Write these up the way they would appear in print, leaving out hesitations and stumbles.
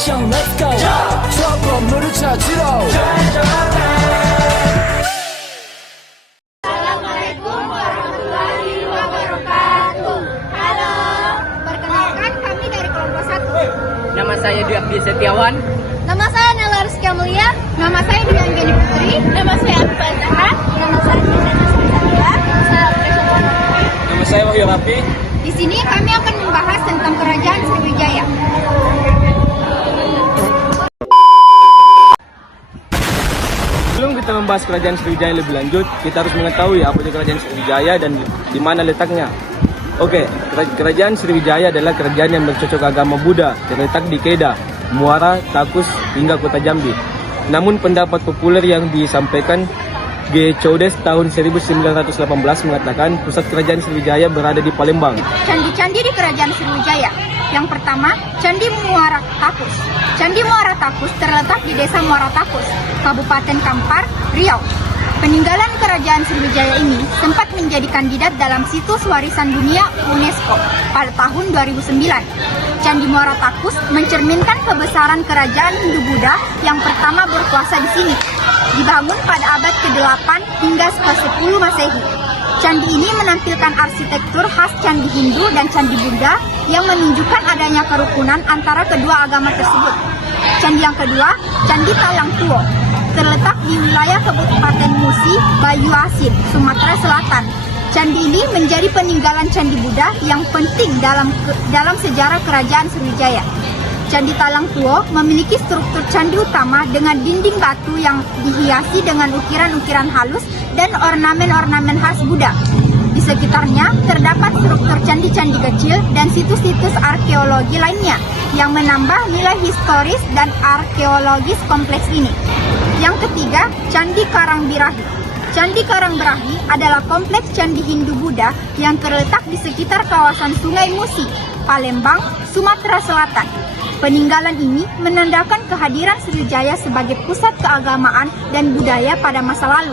action let's go 저 건물을 찾으러 Assalamualaikum warahmatullahi wabarakatuh. Halo, perkenalkan kami dari kelompok 1. Nama saya Dwi Abdi Setiawan. Nama saya Nela Rizky Mulia. Nama saya Dwi Anggeni Putri. Nama saya Abdul Zahra. Nama saya Nina Nasrullah. Nama saya Alfredo Bonafri. Nama saya Wahyu Rafi. Di sini kami akan membahas tentang Kerajaan Sriwijaya. Sebelum kita membahas Kerajaan Sriwijaya lebih lanjut, kita harus mengetahui apa itu Kerajaan Sriwijaya dan di mana letaknya. Oke, Kerajaan Sriwijaya adalah kerajaan yang bercocok agama Buddha, terletak di Kedah, Muara, Takus, hingga Kota Jambi. Namun pendapat populer yang disampaikan G. Chodes tahun 1918 mengatakan pusat Kerajaan Sriwijaya berada di Palembang. Candi-candi di Kerajaan Sriwijaya. Yang pertama, Candi Muara Takus. Candi Muara Takus terletak di Desa Muara Takus, Kabupaten Kampar, Riau. Peninggalan Kerajaan Sriwijaya ini sempat menjadi kandidat dalam situs warisan dunia UNESCO pada tahun 2009. Candi Muara Takus mencerminkan kebesaran kerajaan Hindu-Buddha yang pertama berkuasa di sini. Dibangun pada abad ke-8 hingga ke-10 Masehi. Candi ini menampilkan arsitektur khas Candi Hindu dan Candi Buddha yang menunjukkan adanya kerukunan antara kedua agama tersebut. Candi yang kedua, Candi Talang Tuo, terletak di wilayah Kabupaten Musi, Bayu Asin, Sumatera Selatan. Candi ini menjadi peninggalan Candi Buddha yang penting dalam sejarah Kerajaan Sriwijaya. Candi Talang Tuo memiliki struktur candi utama dengan dinding batu yang dihiasi dengan ukiran-ukiran halus dan ornamen-ornamen khas Buddha. Di sekitarnya terdapat struktur candi-candi kecil dan situs-situs arkeologi lainnya yang menambah nilai historis dan arkeologis kompleks ini. Yang ketiga, Candi Karangbirahi. Candi Karangbirahi adalah kompleks candi Hindu-Buddha yang terletak di sekitar kawasan Sungai Musi, Palembang, Sumatera Selatan. Peninggalan ini menandakan kehadiran Sriwijaya sebagai pusat keagamaan dan budaya pada masa lalu.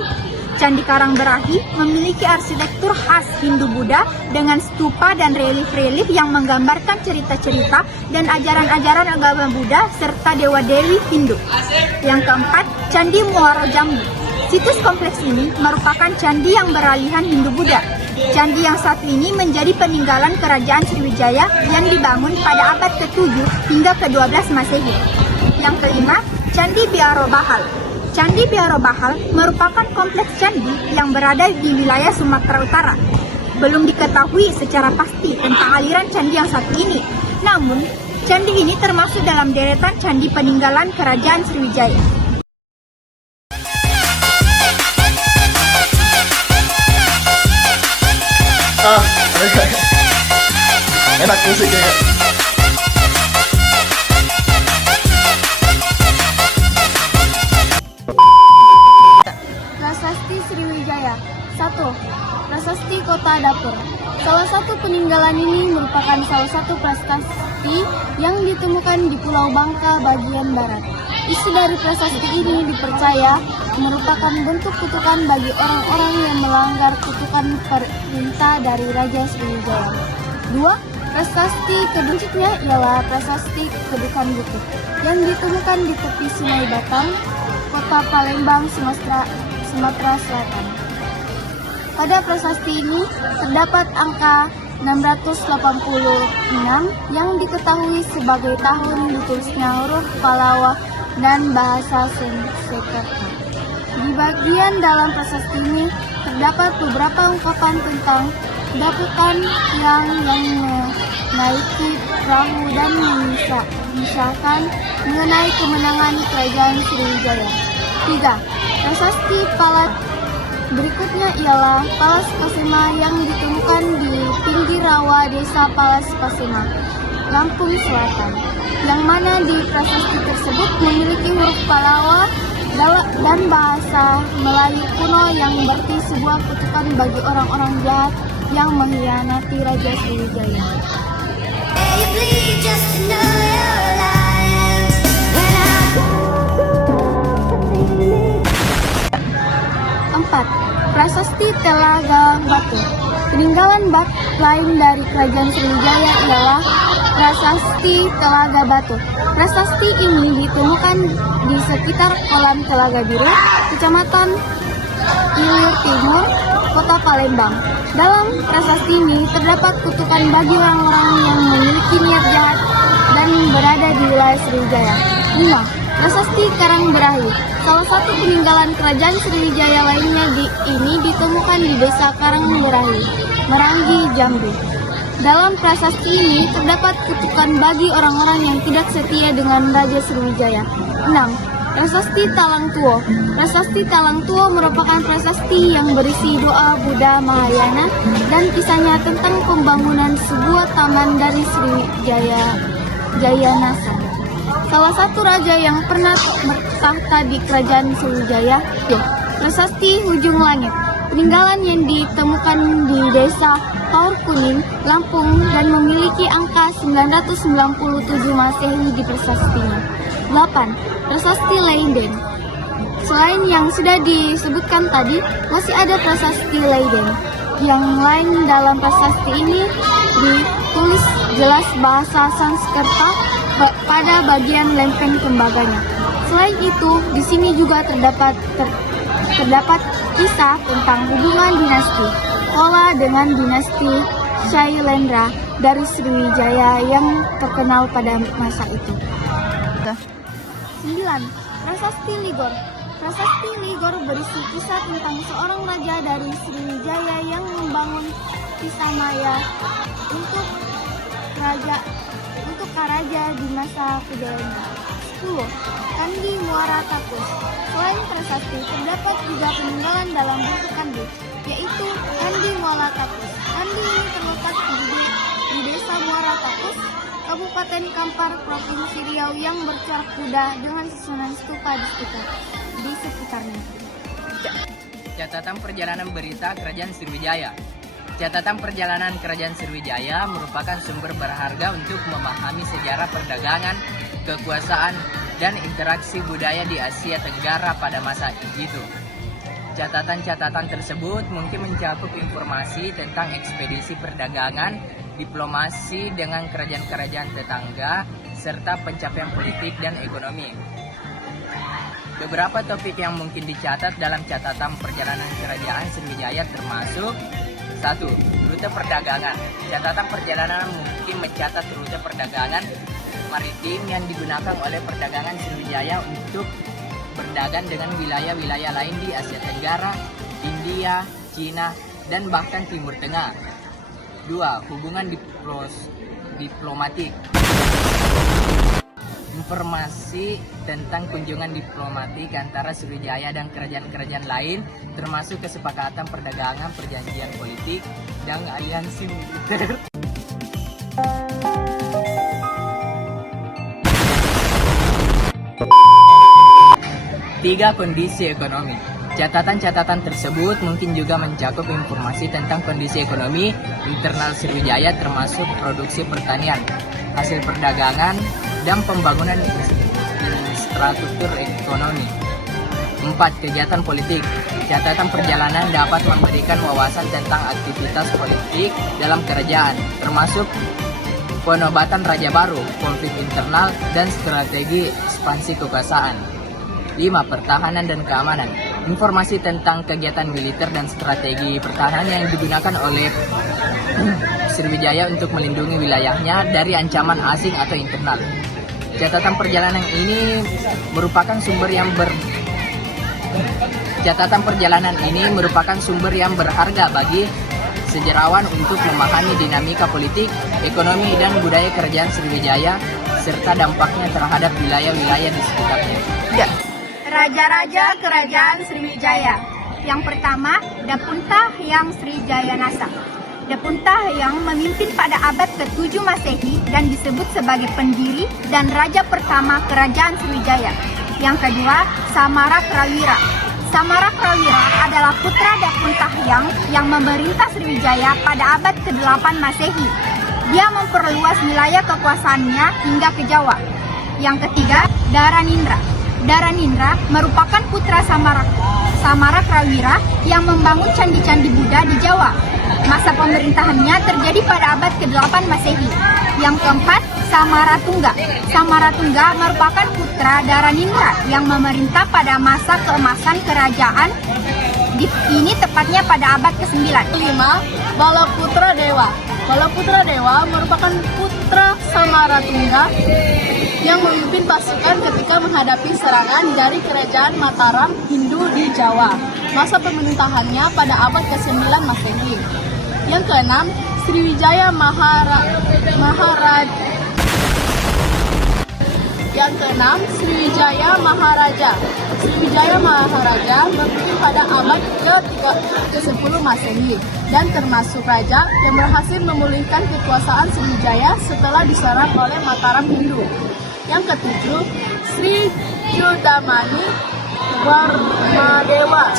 Candi Karangbirahi memiliki arsitektur khas Hindu-Buddha dengan stupa dan relief-relief yang menggambarkan cerita-cerita dan ajaran-ajaran agama Buddha serta dewa-dewi Hindu. Yang keempat, Candi Muaro Jambi. Situs kompleks ini merupakan candi yang beralihan Hindu-Buddha. Candi yang satu ini menjadi peninggalan Kerajaan Sriwijaya yang dibangun pada abad ke-7 hingga ke-12 Masehi. Yang kelima, Candi Biaro Bahal. Candi Biaro Bahal merupakan kompleks candi yang berada di wilayah Sumatera Utara. Belum diketahui secara pasti tentang aliran candi yang satu ini. Namun, candi ini termasuk dalam deretan candi peninggalan Kerajaan Sriwijaya. Enak musiknya. Prasasti Sriwijaya. 1. Prasasti Kota Dapur. Salah satu peninggalan ini merupakan salah satu prasasti yang ditemukan di Pulau Bangka bagian barat. Isi dari prasasti ini dipercaya merupakan bentuk kutukan bagi orang-orang yang melanggar kutukan perintah dari Raja Sriwijaya. 2. Prasasti keduanya ialah prasasti Kedukan Bukit yang ditemukan di tepi Sungai Batang, Kota Palembang, Sumatera Selatan. Pada prasasti ini terdapat angka 686 yang diketahui sebagai tahun ditulisnya huruf Pallawa dan bahasa Sanskerta. Di bagian dalam prasasti ini terdapat beberapa ungkapan tentang dapukan yang menaiki perahu dan misalkan mengenai kemenangan Kerajaan Sriwijaya. 3. Prasasti Palat berikutnya ialah Palas Pasema yang ditemukan di pinggir rawa Desa Palas Pasema, Lampung Selatan, yang mana di prasasti tersebut memiliki huruf Pallawa dan bahasa Melayu kuno yang berarti sebuah kutukan bagi orang-orang jahat yang mengkhianati Raja Sriwijaya. 4. Prasasti Telaga Batu. Peninggalan lain dari Kerajaan Sriwijaya ialah Prasasti Telaga Batu. Prasasti ini ditemukan di sekitar kolam Telaga Biru, Kecamatan Ilir Timur, Kota Palembang. Dalam prasasti ini terdapat kutukan bagi orang-orang yang memiliki niat jahat dan berada di wilayah Sriwijaya. 5. Prasasti Karang Berahi. Salah satu peninggalan kerajaan Sriwijaya lainnya ini ditemukan di desa Karang Berahi, Meranggi, Jambi. Dalam prasasti ini terdapat kutukan bagi orang-orang yang tidak setia dengan Raja Sriwijaya. 6. Prasasti Talang Tuo. Prasasti Talang Tuo merupakan prasasti yang berisi doa Buddha Mahayana dan kisahnya tentang pembangunan sebuah taman dari Sriwijaya Jayanasa, salah satu raja yang pernah bertahta di kerajaan Sriwijaya. Prasasti Hujung Langit. Peninggalan yang ditemukan di desa Paur Kuning, Lampung dan memiliki angka 997 Masehi di prasastinya. 8. Prasasti Leiden. Selain yang sudah disebutkan tadi, masih ada prasasti Leiden. Yang lain dalam prasasti ini ditulis jelas bahasa Sanskerta pada bagian lempeng tembaganya. Selain itu, di sini juga terdapat kisah tentang hubungan dinasti Chola dengan dinasti Shailendra dari Sriwijaya yang terkenal pada masa itu. 9. Prasasti Ligor. Prasasti Ligor berisi kisah tentang seorang raja dari Sriwijaya yang membangun Kisamaya untuk Karaja di masa kejayaan. 10. Candi Muara Takus. Selain prasasti, terdapat juga peninggalan dalam bentuk candi, yaitu Candi Muara Takus. Candi ini terletak di desa Muara Takus, Kabupaten Kampar, Provinsi Riau yang bercorak kuda dengan susunan stupa di sekitarnya. Catatan perjalanan berita Kerajaan Sriwijaya. Catatan perjalanan Kerajaan Sriwijaya merupakan sumber berharga untuk memahami sejarah perdagangan, kekuasaan, dan interaksi budaya di Asia Tenggara pada masa itu. Catatan-catatan tersebut mungkin mencakup informasi tentang ekspedisi perdagangan, diplomasi dengan kerajaan-kerajaan tetangga, serta pencapaian politik dan ekonomi. Beberapa topik yang mungkin dicatat dalam catatan perjalanan Kerajaan Sriwijaya termasuk 1. Rute perdagangan. Catatan perjalanan mungkin mencatat rute perdagangan maritim yang digunakan oleh perdagangan Sriwijaya untuk berdagang dengan wilayah-wilayah lain di Asia Tenggara, India, Cina, dan bahkan Timur Tengah. 2. Hubungan diplomatik. Informasi tentang kunjungan diplomatik antara Sriwijaya dan kerajaan-kerajaan lain, termasuk kesepakatan perdagangan, perjanjian politik, dan aliansi militer. 3. Kondisi ekonomi. Catatan-catatan tersebut mungkin juga mencakup informasi tentang kondisi ekonomi internal Sriwijaya termasuk produksi pertanian, hasil perdagangan, dan pembangunan infrastruktur ekonomi. 4. Kegiatan politik. Catatan perjalanan dapat memberikan wawasan tentang aktivitas politik dalam kerajaan, termasuk penobatan raja baru, konflik internal, dan strategi ekspansi kekuasaan. 5. Pertahanan dan keamanan. Informasi tentang kegiatan militer dan strategi pertahanan yang digunakan oleh Sriwijaya untuk melindungi wilayahnya dari ancaman asing atau internal. Catatan perjalanan ini merupakan sumber yang berharga bagi sejarawan untuk memahami dinamika politik, ekonomi, dan budaya kerajaan Sriwijaya serta dampaknya terhadap wilayah-wilayah di sekitarnya. Raja-raja Kerajaan Sriwijaya. Yang pertama, Dapunta Hyang Srijayanasa. Dapunta Hyang memimpin pada abad ke-7 Masehi dan disebut sebagai pendiri dan raja pertama Kerajaan Sriwijaya. Yang kedua, Samara Prawira. Samara Prawira adalah putra Dapunta Hyang yang memerintah Sriwijaya pada abad ke-8 Masehi. Dia memperluas wilayah kekuasaannya hingga ke Jawa. Yang ketiga, Daranindra. Daranindra merupakan putra Samara Prawira yang membangun candi-candi Buddha di Jawa. Masa pemerintahannya terjadi pada abad ke-8 Masehi. Yang keempat, Samaratungga. Samaratungga merupakan putra Dharanindra yang memerintah pada masa keemasan kerajaan. Ini tepatnya pada abad ke-9. Kelima, Balaputra Dewa. Balaputra Dewa merupakan putra Samaratungga yang memimpin pasukan ketika menghadapi serangan dari kerajaan Mataram Hindu di Jawa. Masa pemerintahannya pada abad ke-9 Masehi. Yang keenam, Sriwijaya Yang keenam, Sriwijaya Maharaja. Sriwijaya Maharaja memimpin pada abad ke-10 Masehi dan termasuk raja yang berhasil memulihkan kekuasaan Sriwijaya setelah diserang oleh Mataram Hindu. Yang ketujuh, Sri Chudamani Warmadewa.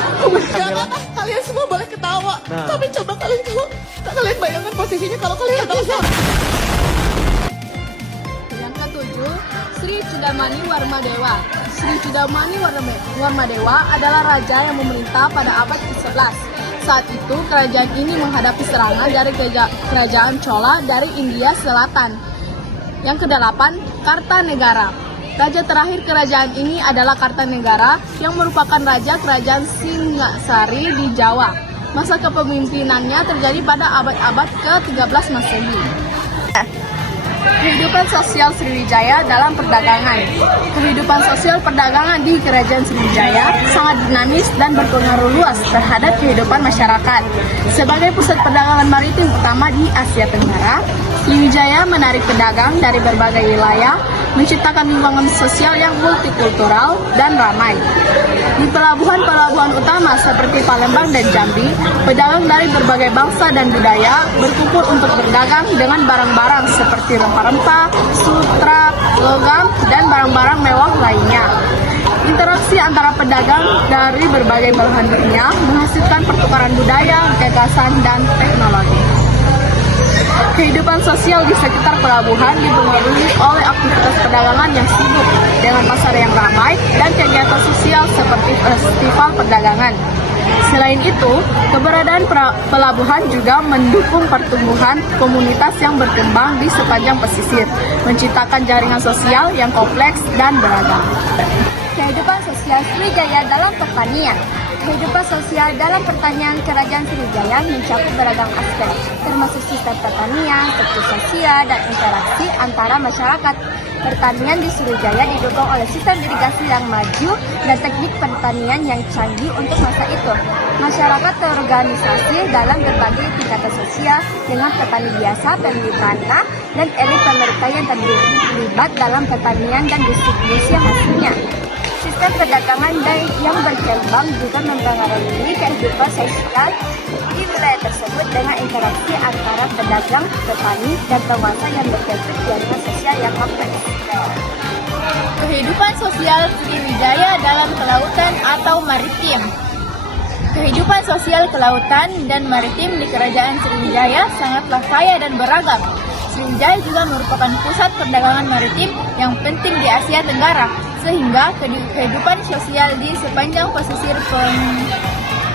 Kalian semua boleh ketawa, tapi coba kalian bayangkan posisinya kalau kalian tahu. Yang ketujuh, Sri Chudamani Warmadewa. Sri Chudamani Warmadewa adalah raja yang memerintah pada abad ke-11. Saat itu, kerajaan ini menghadapi serangan dari kerajaan Chola dari India Selatan. Yang kedelapan, Kartanegara. Raja terakhir kerajaan ini adalah Kartanegara yang merupakan raja kerajaan Singasari di Jawa. Masa kepemimpinannya terjadi pada abad-abad ke-13 Masehi. Kehidupan sosial Sriwijaya dalam perdagangan. Kehidupan sosial perdagangan di Kerajaan Sriwijaya sangat dinamis dan berpengaruh luas terhadap kehidupan masyarakat. Sebagai pusat perdagangan maritim utama di Asia Tenggara, Sriwijaya menarik pedagang dari berbagai wilayah, menciptakan lingkungan sosial yang multikultural dan ramai. Di pelabuhan-pelabuhan utama seperti Palembang dan Jambi, pedagang dari berbagai bangsa dan budaya berkumpul untuk berdagang dengan barang-barang seperti rempah-rempah, sutra, logam, dan barang-barang mewah lainnya. Interaksi antara pedagang dari berbagai belahan dunia menghasilkan pertukaran budaya, gagasan, dan teknologi. Kehidupan sosial di sekitar pelabuhan dipengaruhi oleh aktivitas perdagangan yang sibuk dengan pasar yang ramai dan kegiatan sosial seperti festival perdagangan. Selain itu, keberadaan pelabuhan juga mendukung pertumbuhan komunitas yang berkembang di sepanjang pesisir, menciptakan jaringan sosial yang kompleks dan beragam. Kehidupan sosial Sriwijaya dalam pertanian. Kehidupan sosial dalam pertanian Kerajaan Sriwijaya mencakup beragam aspek, termasuk sistem pertanian, struktur sosial, dan interaksi antara masyarakat. Pertanian di Sriwijaya didukung oleh sistem irigasi yang maju dan teknik pertanian yang canggih untuk masa itu. Masyarakat terorganisasi dalam berbagai tingkatan sosial dengan petani biasa, pemilik tanah, dan elit pemerintah yang terlibat dalam pertanian dan distribusi hasilnya. Sistem perdagangan yang berkembang juga mempengaruhi kehidupan sosial di wilayah tersebut dengan interaksi antara pedagang, petani, dan penguasa yang berbentuk jaringan sosial yang kompleks. Kehidupan sosial Sriwijaya dalam kelautan atau maritim. Kehidupan sosial kelautan dan maritim di Kerajaan Sriwijaya sangatlah kaya dan beragam. Sriwijaya juga merupakan pusat perdagangan maritim yang penting di Asia Tenggara, sehingga kehidupan sosial di sepanjang pesisir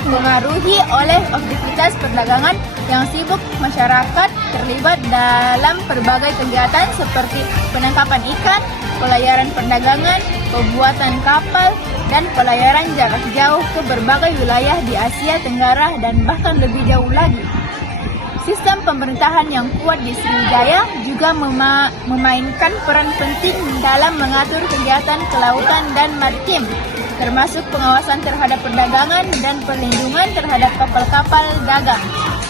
dipengaruhi oleh aktivitas perdagangan yang sibuk. Masyarakat terlibat dalam berbagai kegiatan seperti penangkapan ikan, pelayaran perdagangan, pembuatan kapal, dan pelayaran jarak jauh ke berbagai wilayah di Asia Tenggara dan bahkan lebih jauh lagi. Sistem pemerintahan yang kuat di Sriwijaya juga memainkan peran penting dalam mengatur kegiatan kelautan dan maritim, termasuk pengawasan terhadap perdagangan dan perlindungan terhadap kapal-kapal dagang.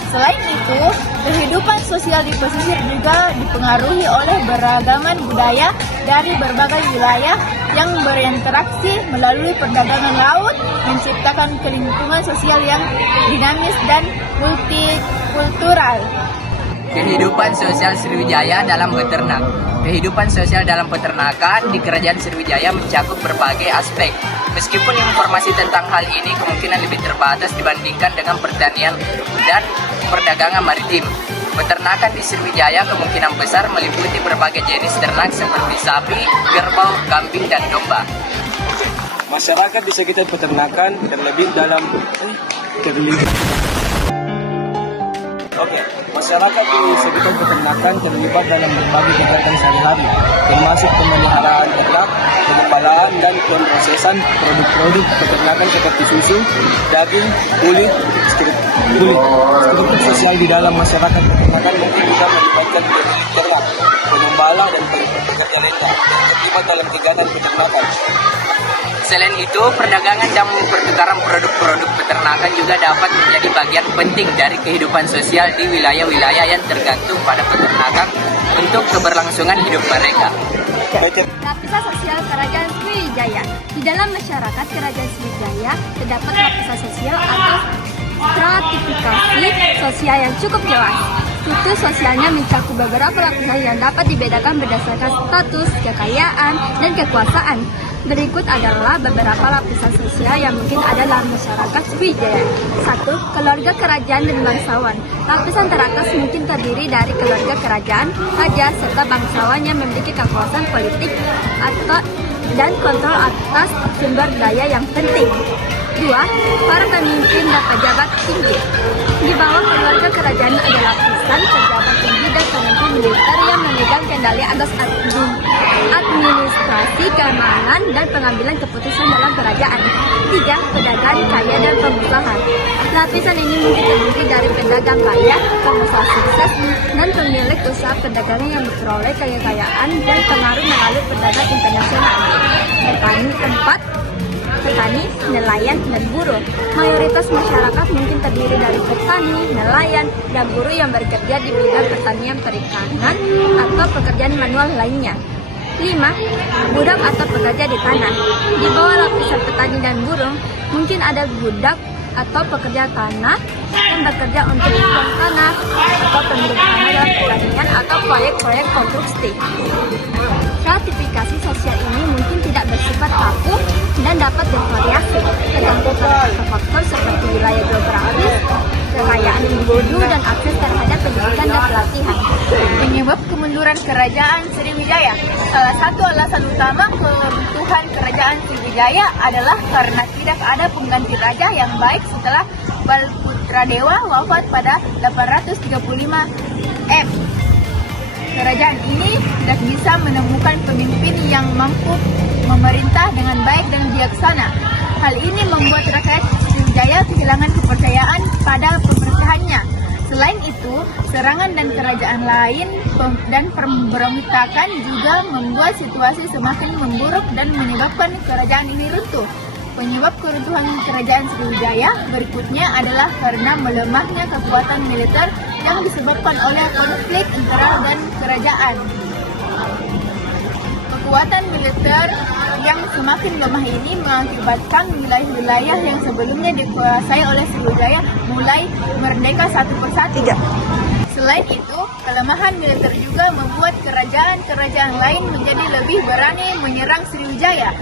Selain itu, kehidupan sosial di pesisir juga dipengaruhi oleh beragaman budaya dari berbagai wilayah yang berinteraksi melalui perdagangan laut, menciptakan lingkungan sosial yang dinamis dan multikultural. Kehidupan sosial Sriwijaya dalam beternak. Kehidupan sosial dalam peternakan di Kerajaan Sriwijaya mencakup berbagai aspek. Meskipun informasi tentang hal ini kemungkinan lebih terbatas dibandingkan dengan pertanian dan perdagangan maritim. Peternakan di Sriwijaya kemungkinan besar meliputi berbagai jenis ternak seperti sapi, kerbau, kambing, dan domba. Masyarakat di sekitar peternakan terlibat dalam Oke, masyarakat di sekitar peternakan terlibat dalam berbagai kegiatan sehari-hari, termasuk pemeliharaan ternak, pengembalaan dan pemrosesan produk-produk peternakan seperti susu, daging, kulit, struktur sosial di dalam masyarakat peternakan mungkin juga melibatkan pemilik ternak, pengembala dan pekerja lainnya yang terlibat dalam kegiatan peternakan. Selain itu, perdagangan dan pertukaran produk-produk peternakan juga dapat menjadi bagian penting dari kehidupan sosial di wilayah-wilayah yang tergantung pada peternakan untuk keberlangsungan hidup mereka. Lapisan sosial Kerajaan Sriwijaya. Di dalam masyarakat Kerajaan Sriwijaya terdapat lapisan sosial atau stratifikasi sosial yang cukup jelas. Struktur sosialnya mencakup beberapa lapisan yang dapat dibedakan berdasarkan status, kekayaan, dan kekuasaan. Berikut adalah beberapa lapisan sosial yang mungkin ada dalam masyarakat Sriwijaya. 1. Keluarga kerajaan dan bangsawan. Lapisan teratas mungkin terdiri dari keluarga kerajaan, raja, serta bangsawan yang memiliki kekuasaan politik dan kontrol atas sumber daya yang penting. 2. Para pemimpin dan pejabat tinggi. Di bawah keluarga kerajaan ada lapisan pejabat tinggi dan pemimpin militer yang memegang kendali atas administrasi, keamanan, dan pengambilan keputusan dalam kerajaan. 3. Pedagang kaya dan pengusaha. Lapisan ini mungkin terdiri dari pedagang kaya, pengusaha sukses, dan pemilik usaha perdagangan yang memperoleh kekayaan dan pengaruh melalui perdagangan internasional. 4. Petani, nelayan, dan buruh. Mayoritas masyarakat mungkin terdiri dari petani, nelayan, dan buruh yang bekerja di bidang pertanian, perikanan, atau pekerjaan manual lainnya. 5. Budak atau pekerja di tanah. Di bawah lapisan petani dan buruh, mungkin ada budak atau pekerja tanah yang bekerja untuk tuan tanah atau pemilik tanah dalam pertanian atau proyek-proyek konstruksi. Stratifikasi sosial ini mungkin tidak bersifat kaku dan dapat bervariasi tergantung pada faktor seperti wilayah geografis, kekayaan individu, dan akses terhadap pendidikan dan pelatihan. Penyebab kemunduran Kerajaan Sriwijaya. Salah satu alasan utama keruntuhan Kerajaan Sriwijaya adalah karena tidak ada pengganti raja yang baik setelah Balputradewa wafat pada 835 M. Kerajaan ini tidak bisa menemukan pemimpin yang mampu memerintah dengan baik dan bijaksana. Hal ini membuat rakyat Sriwijaya kehilangan kepercayaan pada pemerintahannya. Selain itu, serangan dan kerajaan lain dan pemberontakan juga membuat situasi semakin memburuk dan menyebabkan kerajaan ini runtuh. Penyebab keruntuhan Kerajaan Sriwijaya berikutnya adalah karena melemahnya kekuatan militer yang disebabkan oleh konflik internal dan kerajaan. Kekuatan militer yang semakin lemah ini mengakibatkan wilayah-wilayah yang sebelumnya dikuasai oleh Sriwijaya mulai merdeka satu persatu. Selain itu, kelemahan militer juga membuat kerajaan-kerajaan lain menjadi lebih berani menyerang Sriwijaya.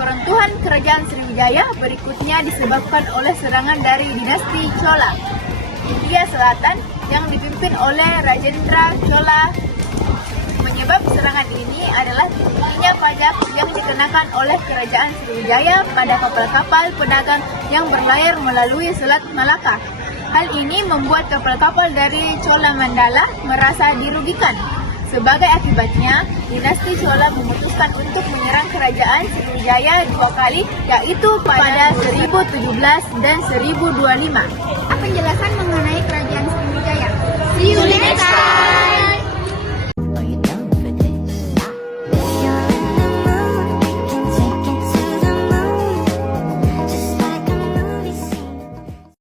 Keruntuhan Kerajaan Sriwijaya berikutnya disebabkan oleh serangan dari dinasti Chola, India Selatan yang dipimpin oleh Rajendra Chola. Penyebab serangan ini adalah tingginya pajak yang dikenakan oleh Kerajaan Sriwijaya pada kapal-kapal pedagang yang berlayar melalui Selat Malaka. Hal ini membuat kapal-kapal dari Chola Mandala merasa dirugikan. Sebagai akibatnya, dinasti Chola memutuskan untuk menyerang Kerajaan Sriwijaya 2 kali, yaitu pada 1017 dan 1025. Penjelasan mengenai Kerajaan Sriwijaya. See you next time!